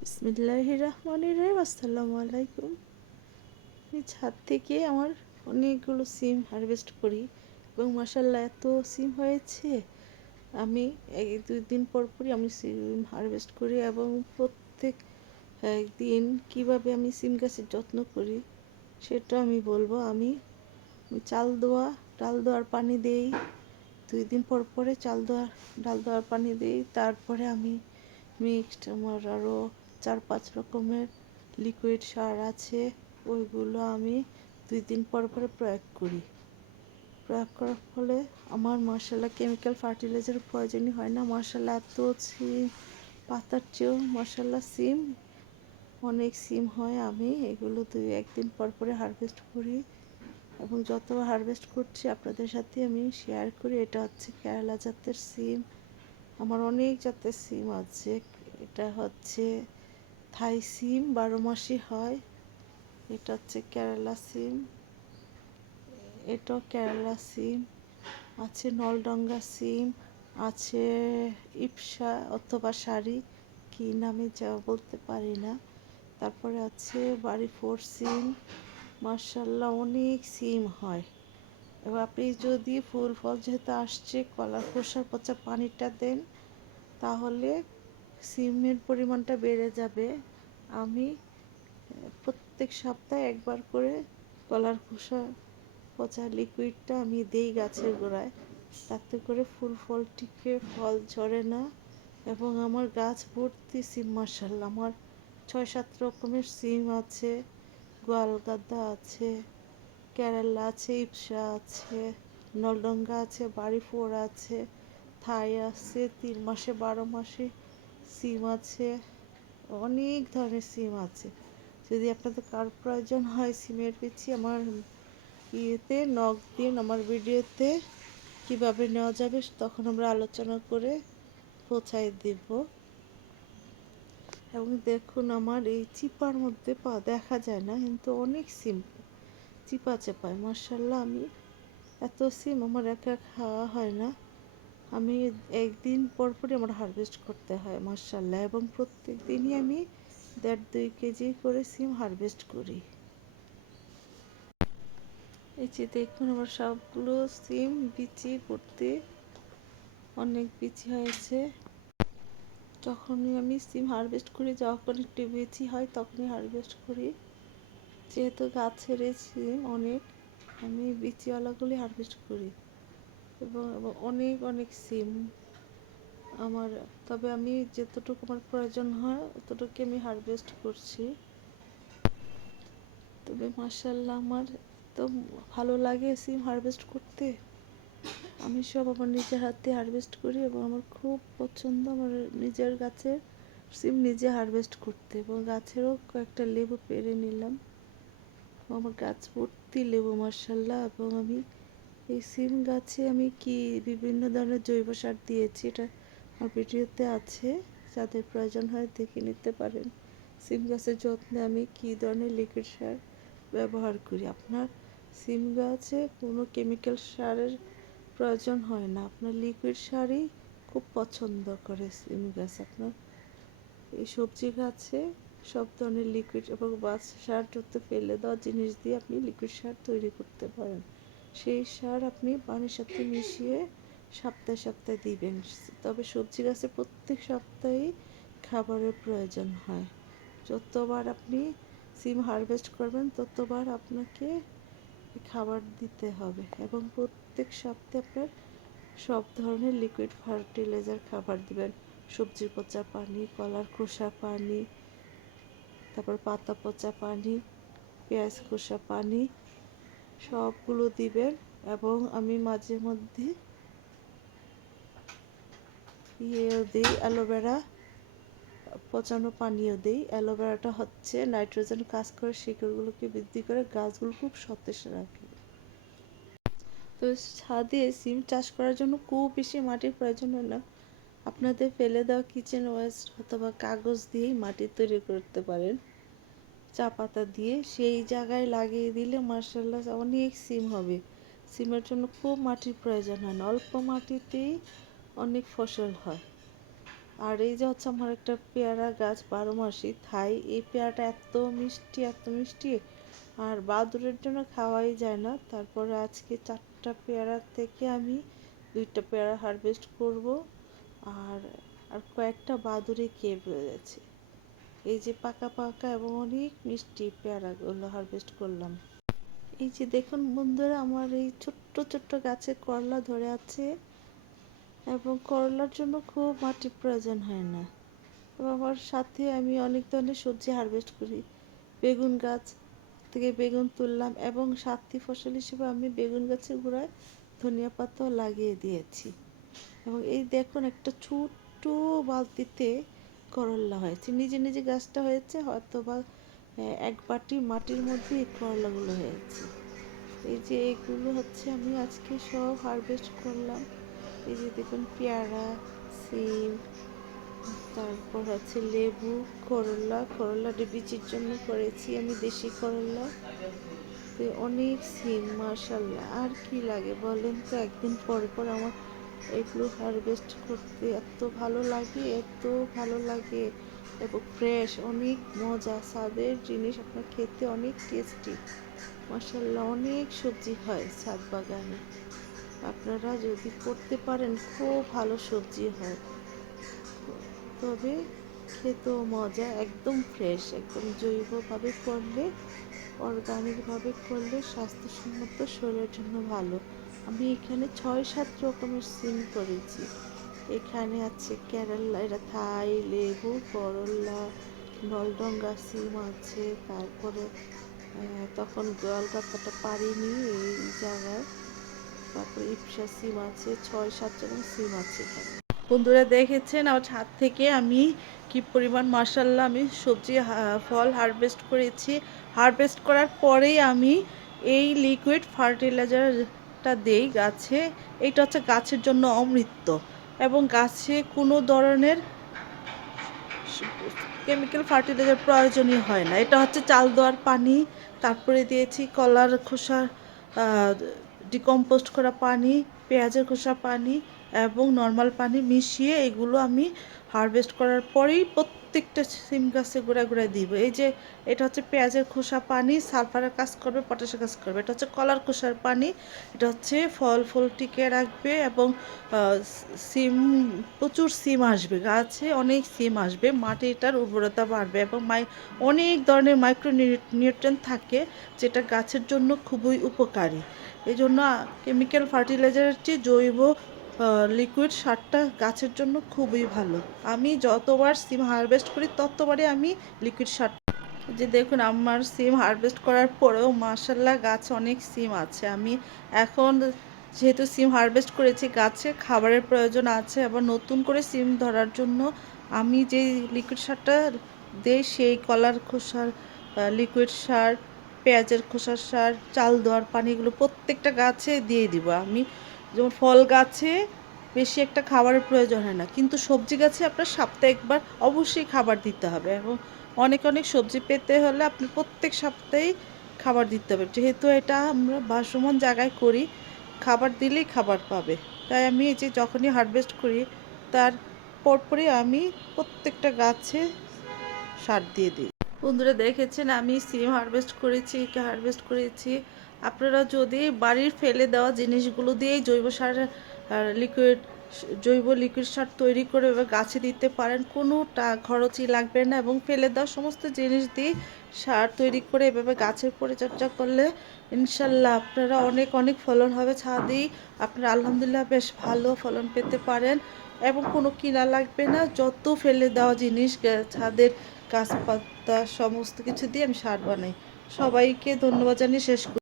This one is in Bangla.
বিসমিল্লাহির রহমানির রহিম। আসসালামু আলাইকুম। আমি ছাদ থেকে আমার অনেকগুলো সিম হারভেস্ট করি এবং মাশাআল্লাহ এত সিম হয়েছে। আমি এই 2 দিন পর পরই আমি সিম হারভেস্ট করি এবং প্রত্যেক দিন কিভাবে আমি সিম গাছের যত্ন করি সেটা আমি বলবো। আমি ডাল দেওয়ার পানি দেই, 2 দিন পর পরে ডাল দেওয়ার পানি দিই। তারপরে আমি মিক্সড আমার আরও 4-5 রকমের লিকুইড সার আছে, ওইগুলো আমি 2 দিন পর পরে প্রয়োগ করি। প্রয়োগ করার ফলে আমার মাশাআল্লাহ কেমিক্যাল ফার্টিলাইজারের প্রয়োজনই হয় না। মাশাআল্লাহ এত সিম, পাতার চেয়েও মাশাআল্লাহ সিম, অনেক সিম হয়। আমি এগুলো 1 দিন পর পরে হারভেস্ট করি এবং যতবার হারভেস্ট করছি আপনাদের সাথে আমি শেয়ার করি। এটা হচ্ছে কেরালা জাতের সিম। আমার অনেক জাতের সিম আছে। এটা হচ্ছে থাই সিম, 12 মাসই হয়। এটা হচ্ছে কেরালা সিম, এটাও কেরালা সিম আছে। নলডঙ্গা সিম আছে, ইপসা অথবা শাড়ি, কি নামে যা বলতে পারি না। তারপরে আছে বাড়ি 4 সিম। মার্শাল্লাহ অনেক সিম হয়। এবার আপনি যদি ফুল ফল যেহেতু আসছে, কলার খোসার পচা পানিটা দেন, তাহলে সিমের পরিমাণটা বেড়ে যাবে। আমি প্রত্যেক সপ্তাহে একবার করে কলার খোসা পচা লিকুইডটা আমি দেই গাছের গোড়ায়, তাতে করে ফুল ফল টিকে, ফল ঝরে না এবং আমার গাছ ভর্তি সিম। মাশাআল্লাহ আমার 6-7 রকমের সিম আছে। গোয়ালগাদা আছে, কেরালা আছে, ইপসা আছে, নলডঙ্গা আছে, বাড়ি 4 আছে, থাই আছে, 3 মাসে 12 মাসে সিম আছে। অনেক ধরনের সিম আছে। যদি আপনাদের কার প্রয়োজন হয় সিমের বিচি, আমার ইয়েতে নক দিন, আমার ভিডিওতে কিভাবে নেওয়া যাবে তখন আমরা আলোচনা করে পৌঁছায় দিব। এবং দেখুন আমার এই চিপার মধ্যে দেখা যায় না, কিন্তু অনেক সিম চিপা চেপায়। মার্শাল্লাহ আমি এত সিম আমার একা খাওয়া হয় না। আমি 1 দিন পর পরই আমার হারভেস্ট করতে হয় মার্শাল্লাহ, এবং প্রত্যেক দিনই আমি 1.5-2 কেজি করে সিম হারভেস্ট করি। এই যে দেখুন আমার সবগুলো সিম বিচি ভর্তি, অনেক বিচি হয়েছে। যখনই আমি সিম হারভেস্ট করি, যখন একটু বিচি হয় তখনই হারভেস্ট করি। যেহেতু গাছের এই সিম অনেক, আমি বিচিওয়ালাগুলি হারভেস্ট করি এবং অনেক অনেক সিম আমার। তবে আমি যতটুকু আমার প্রয়োজন হয় ততটুকু আমি হারভেস্ট করছি। তবে মাশাআল্লাহ আমার তো ভালো লাগে সিম হারভেস্ট করতে। আমি সব আমার নিজের হাতে হারভেস্ট করি এবং আমার খুব পছন্দ আমার নিজের গাছের সিম নিজে হারভেস্ট করতে। এবং গাছেরও কয়েকটা লেবু পেড়ে নিলাম, আমার গাছ ভর্তি লেবু মাশাআল্লাহ। এবং আমি এই সিম গাছে আমি কি বিভিন্ন ধরনের জৈব সার দিয়েছি, এটা আমার ভিডিওতে আছে, যাদের প্রয়োজন হয় দেখে নিতে পারেন। সিম গাছের যত্নে আমি কি ধরনের লিকুইড সার ব্যবহার করি। আপনার সিম গাছে কোনো কেমিক্যাল সারের প্রয়োজন হয় না, আপনার লিকুইড সারই খুব পছন্দ করে সিম গাছ। আপনার এই সবজি গাছে সব ধরনের লিকুইড এবং সার যত ফেলে দেওয়া জিনিস দিয়ে আপনি লিকুইড সার তৈরি করতে পারেন। সেই সার আপনি পানির সাথে মিশিয়ে সপ্তাহে সপ্তাহে দিবেন। তবে সবজি গাছে প্রত্যেক সপ্তাহেই খাবারের প্রয়োজন হয়। যতবার আপনি সিম হারভেস্ট করবেন ততবার আপনাকে খাবার দিতে হবে এবং প্রত্যেক সপ্তাহে আপনার সব ধরনের লিকুইড ফার্টিলাইজার খাবার দিবেন। সবজির পচা পানি, কলার খোসা পানি, তারপর পাতা পচা পানি, পেঁয়াজ খোসা পানি, সবগুলো দিবেন। এবং আমি মাঝে মধ্যে দিই অ্যালোভেরা পচানো পানিও দিই। অ্যালোভেরাটা হচ্ছে নাইট্রোজেন কাজ করে, শিকড়গুলোকে বৃদ্ধি করে, গাছগুলো খুব সতেজ রাখে। তো ছাদে সিম চাষ করার জন্য খুব বেশি মাটির প্রয়োজন হয় না। আপনাদের ফেলে দেওয়া কিচেন ওয়েস্ট অথবা কাগজ দিয়েই মাটি তৈরি করতে পারেন, চা পাতা দিয়ে। সেই জায়গায় লাগিয়ে দিলে মার্শাল্লাহ অনেক সিম হবে। সিমের জন্য খুব মাটির প্রয়োজন হয় না, অল্প মাটিতেই অনেক ফসল হয়। আর এই যে হচ্ছে আমার একটা পেয়ারা গাছ, 12 মাসি থাই। এই পেয়ারাটা এত মিষ্টি, এত মিষ্টি, আর বাদুড়ের জন্য খাওয়াই যায় না। তারপরে আজকে 4টা পেয়ারা থেকে আমি 2টা পেয়ারা হারভেস্ট করব। আর আর কয়েকটা বাদুড়ে খেয়ে ফেলেছে। এই যে পাকা পাকা এবং অনেক মিষ্টি পেয়ারাগুলো হারভেস্ট করলাম। এই যে দেখুন বন্ধুরা, আমার এই ছোট্ট ছোট্ট গাছে করলা ধরে আছে, এবং করলার জন্য খুব মাটির প্রয়োজন হয় না। এবং আমার সাথে আমি অনেক ধরনের সবজি হারভেস্ট করি। বেগুন গাছ থেকে বেগুন তুললাম, এবং সাথী ফসল হিসেবে আমি বেগুন গাছের গোড়ায় ধনিয়া পাতাও লাগিয়ে দিয়েছি। এবং এই দেখুন একটা ছোট্ট বালতিতে করলা হয়েছে, নিজে নিজে গাছটা হয়েছে, হয়তো বা 1 বাটি মাটির মধ্যে এই করলাগুলো হয়েছে। এই যে এগুলো হচ্ছে আমি আজকে সব হারভেস্ট করলাম। এই যে দেখুন পেয়ারা, সিম, তারপর হচ্ছে লেবু, করলা। করলাটা বিচির জন্য করেছি আমি, দেশি করলা। তো অনেক সিম, মাশাল্লাহ। আর কি লাগে বলেন তো, একদিন পর পর আমার এগুলো হারভেস্ট করতে এত ভালো লাগে, এত ভালো লাগে, এবং ফ্রেশ, অনেক মজা। ছাদের জিনিস আপনার খেতে অনেক টেস্টি। মাশাল্লাহ, অনেক সবজি হয় ছাদ বাগানে। আপনারা যদি করতে পারেন খুব ভালো সবজি হয়, তবে খেতেও মজা, একদম ফ্রেশ, একদম জৈবভাবে করলে, অর্গানিকভাবে করলে স্বাস্থ্যসম্মত, শরীরের জন্য ভালো। আমি এখানে 6-7 রকমের সিম করেছি। এখানে আছে কেরালা, এটা থাই, লেবু, করলা, নলডঙ্গা সিম আছে। তারপরে তখন গোয়ালপাতাটা পারিনি এই জায়গায়। তারপরে ইপসা সিম আছে, 6-7 রকম সিম আছে এখানে। বন্ধুরা দেখেছেন আমার ছাদ থেকে আমি কি পরিমাণ, মাশাল্লাহ, আমি সবজি ফল হারভেস্ট করেছি। হারভেস্ট করার পরেই আমি এই লিকুইড ফার্টিলাইজারটা দেই গাছে। এইটা হচ্ছে গাছের জন্য অমৃত, এবং গাছে কোনো ধরনের কেমিক্যাল ফার্টিলাইজার প্রয়োজনীয় হয় না। এটা হচ্ছে চাল দেওয়ার পানি, তারপরে দিয়েছি কলার খোসা ডিকম্পোস্ট করা পানি, পেঁয়াজের খোসা পানি, এবং নর্মাল পানি মিশিয়ে এগুলো আমি হারভেস্ট করার পরেই প্রত্যেকটা সিম গাছে গোড়ায় গোড়ায় দিব। এই যে এটা হচ্ছে পেঁয়াজের খোসা পানি, সালফারের কাজ করবে, পটাশের কাজ করবে। এটা হচ্ছে কলার খোসার পানি, এটা হচ্ছে ফল ফুল টিকে রাখবে, এবং সিম, প্রচুর সিম আসবে গাছে, অনেক সিম আসবে, মাটিটার উর্বরতা বাড়বে, এবং অনেক ধরনের মাইক্রো নিউট্রিয়েন্ট থাকে, যেটা গাছের জন্য খুবই উপকারী। এই জন্য কেমিক্যাল ফার্টিলাইজারের চেয়ে জৈব লিকুইড সারটা গাছের জন্য খুবই ভালো। আমি যতবার সিম হারভেস্ট করি ততবারই আমি লিকুইড সার। যে দেখুন আমার সিম হারভেস্ট করার পরেও মাশাল্লাহ গাছে অনেক সিম আছে। আমি এখন যেহেতু সিম হারভেস্ট করেছি, গাছে খাবারের প্রয়োজন আছে, আবার নতুন করে সিম ধরার জন্য আমি যে লিকুইড সারটা দেই, সেই কলার খোসার লিকুইড সার, পেঁয়াজের খোসার সার, চাল দেওয়ার পানি, এগুলো প্রত্যেকটা গাছে দিয়ে দিব আমি। যেমন ফল গাছে বেশি একটা খাবারের প্রয়োজন হয় না, কিন্তু সবজি গাছে আপনার সপ্তাহে একবার অবশ্যই খাবার দিতে হবে, এবং অনেক অনেক সবজি পেতে হলে আপনি প্রত্যেক সপ্তাহেই খাবার দিতে হবে। যেহেতু এটা আমরা ভাসমান জায়গায় করি, খাবার দিলেই খাবার পাবে। তাই আমি এই যে যখনই হারভেস্ট করি তার পরপরই আমি প্রত্যেকটা গাছে সার দিয়ে দিই। বন্ধুরা দেখেছেন আমি সিম হারভেস্ট করেছি, হারভেস্ট করেছি। আপনারা যদি বাড়ির ফেলে দেওয়া জিনিসগুলো দিয়েই জৈব সার, লিকুইড, জৈব লিকুইড সার তৈরি করে এবার গাছে দিতে পারেন, কোনো খরচই লাগবে না, এবং ফেলে দেওয়া সমস্ত জিনিস দিয়ে সার তৈরি করে এভাবে গাছের পরিচর্যা করলে ইনশাল্লাহ আপনারা অনেক অনেক ফলন হবে ছাদেই। আপনারা আলহামদুলিল্লাহ বেশ ভালো ফলন পেতে পারেন, এবং কোনো কিনা লাগবে না। যত ফেলে দেওয়া জিনিস ছাদের গাছপাতা সমস্ত কিছু দিয়ে আমি সার বানাই। সবাইকে ধন্যবাদ জানিয়ে শেষ করি।